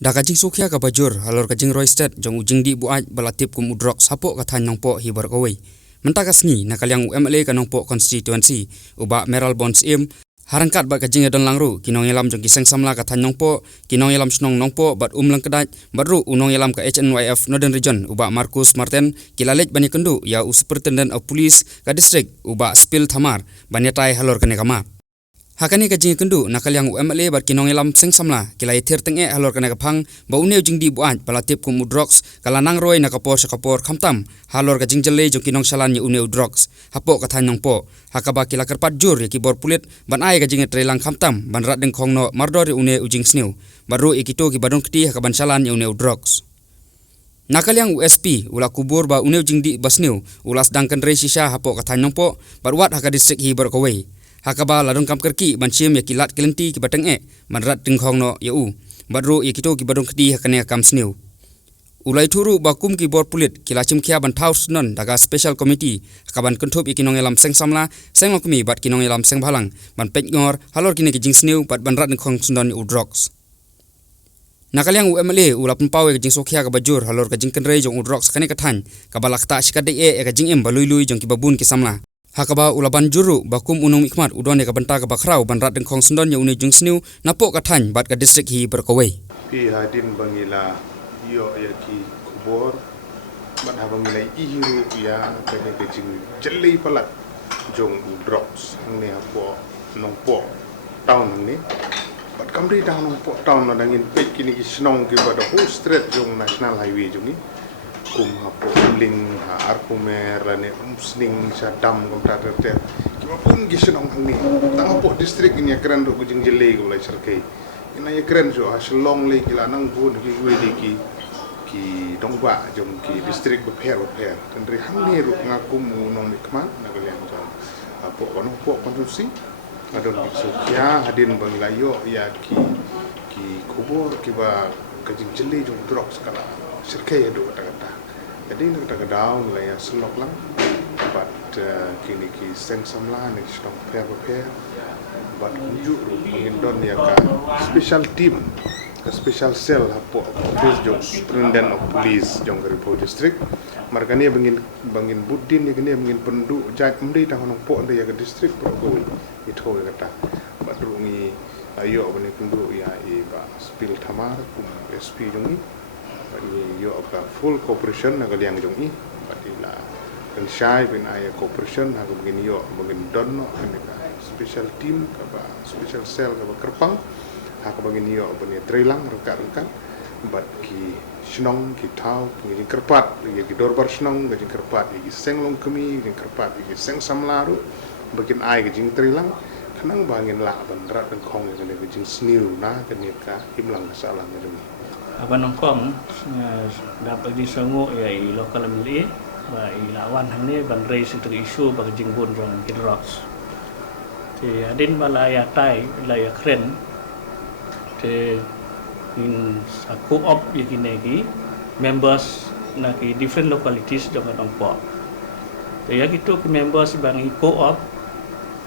Da kajing sukhya ka bajur halor kajing roistet jong ujing di buaj balatip kum udrok sapok ka than Nongpoh hi berkawai. Mentaka sengi nakaliang UMLA ka Nongpoh constituency uba meral bonds im harangkat ba kajing edon langru kinong elam jong kiseng samla ka than Nongpoh kinong elam snong Nongpoh bat lang kedaj baru unong elam ka HNYF Northern Region uba Marcus Martin kilalej bani kendu ya superintendent of police ka district uba Spil Thamar banyatai halor kene kamar. Hakani kajing kendu nakaliang UMLA bat kinong elam seng samla kilai thir tenge halor kana kapang ba uneu jing di buaj balatip kum udrox kalanang roi nakapor sakapor khamtam halor kajing jelle jong kinong salan ye uneu drox hapo kathan Nongpoh hakaba kila kerpat jur ye kibor pulit ban ai kajing trelang khamtam ban rat deng khongno mardor ye uneu ujing sneu baru ikito ki badon kti hakaban salan ye uneu drox. Nakaliang USP ula kubur ba uneu jing di basneu ulas dangkan re sisa hapo kathan Nongpoh barwat haka district hi berkawai. Hakaba ladong kam kerki banchim ya kilat kelenti ki bateng manrat tingkhong no yau badru ya kito ki badong kedi hakane kam sneu ulai thuru bakum ki bor pulit kilachim khia ban thaus non daga special committee hakaban kenthop ya kinong elam seng samla seng lokmi bat kinong elam seng bhalang ban pengor halor kine ki jing sneu bat ban rat tingkhong sundon udrox nakaliang UMLA ula pempawe ke jing sokhia ka bajur halor ka jing kenrei jong udrox kane kathan kabalakta sikade ka jing em balui-lui jong ki babun ki samla. Hakaba ulaban juru bakum unong ikmat udon ka banta ka bakrau ban rat dengkhong sendon ya uni jung sneu napok ka than bat ka district hi berkawai pi hadin bangila yo ya ki kubor ban ha bangila ihiru ya kene ke jing jellei palat jong drops ne apo Nongpoh town ni bat kamri town Nongpoh town na dangin pek kini ki snong ki bada whole street jong national highway jong ni kum hapo ling ha arpumer lane umsning sadam kum tater kima pun gisenong hangni tang hapo district ini keren ro gujing jelle ko lai sarkai ina ya keren jo haslong le kila nang bun ki weli ki dongba jom ki district beper tendri hangni ro ngakum nong mikman nagalian jam hapo kono hapo konsumsi adon sokya hadin banglayo ya ki kubur kiba kajing jelle jom drok skala sarkai do kata jadi nak tak daun lah ya selok lang, but kini ki seng samla ni sedang pair, but kunjuk mengindon ya ka special team, ka special cell hapo office jong superintendent of police jong Nongpoh district, mereka ni bangin budin ni kini bangin pynduhjait mendai tahun Nongpoh dia ke district berkoi itu kata, but rungi ayo bani kundu ya iba Spil Thamar kum SP jong ni. Bagi yo ka full cooperation nagaliang jong i patila kan syai bin aya cooperation ha begini yo begin don no ka special team ka ba special cell ka ba kerpang ha ka begini yo bani trelang rekan bat ki snong ki thaw ki kerpat ki dorbar snong ki kerpat ki senglong kemi ki kerpat ki seng samlaru begin ai ki jing trelang kanang bangin la ban rat dan khong ki jing sneu na kan ka imlang salang jong Abang Nongkong dapat disengu ya i lokal meli ba i lawan hang ban raise untuk isu bagi jingbun rong kidrox ti adin balaya tai laya kren te in saku op yakinegi members na ki different localities jong Nongpoh te ya gitu ki members bang i co-op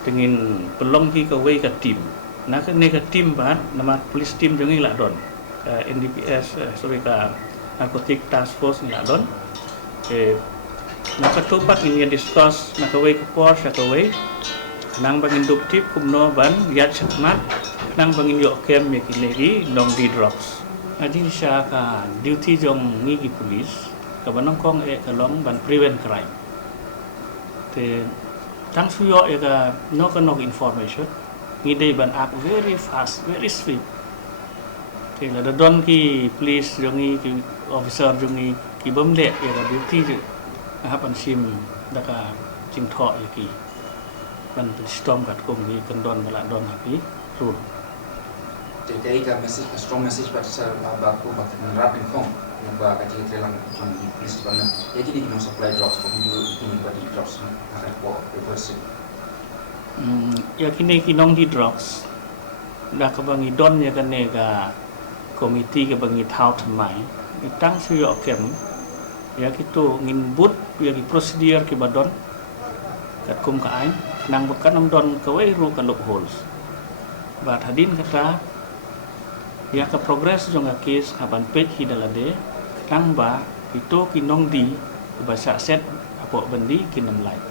dengan pelong ki ka wei ka team na ka ne ka team ban nama police team jong i la don NDPS ka narcotic task force ni adon nakatupak ini discuss nakaway kapor sakaway nang bangin duptip kumno ban yat sakmat nang bangin yo kem mekinegi nong di drops adi siya ka duty jong ngigi police ka banong kong kalong ban prevent crime te tang suyo ka no information ngide ban act very fast very swift la don ki police jongi ki officer jongi ki bomle ya da duty ju hapan sim daka jing thaw ya ki ban storm kat kom ni kan don bala don hapi rule jadi ka message strong message but sir ba ko ba rat in kong ba ka ji trelang jong police ban ya ji ni supply drops ko ni ni ba di drops akan ko reverse ya kini kinong di drops da ka bangi don ya kan ne ga komiti ke bangi thaw thamai itang suyo kem ya kitu ngin but ya ki prosedur ki badon kat kum ka ai nang bekan am don ka wei ru kan lop holes bat hadin kata Ya ka progress jong kes kaban page hidalade tang ba itu kinong di bahasa set apo bendi kinam lai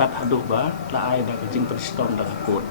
tat hadu ba la ai da kajing perstom da kod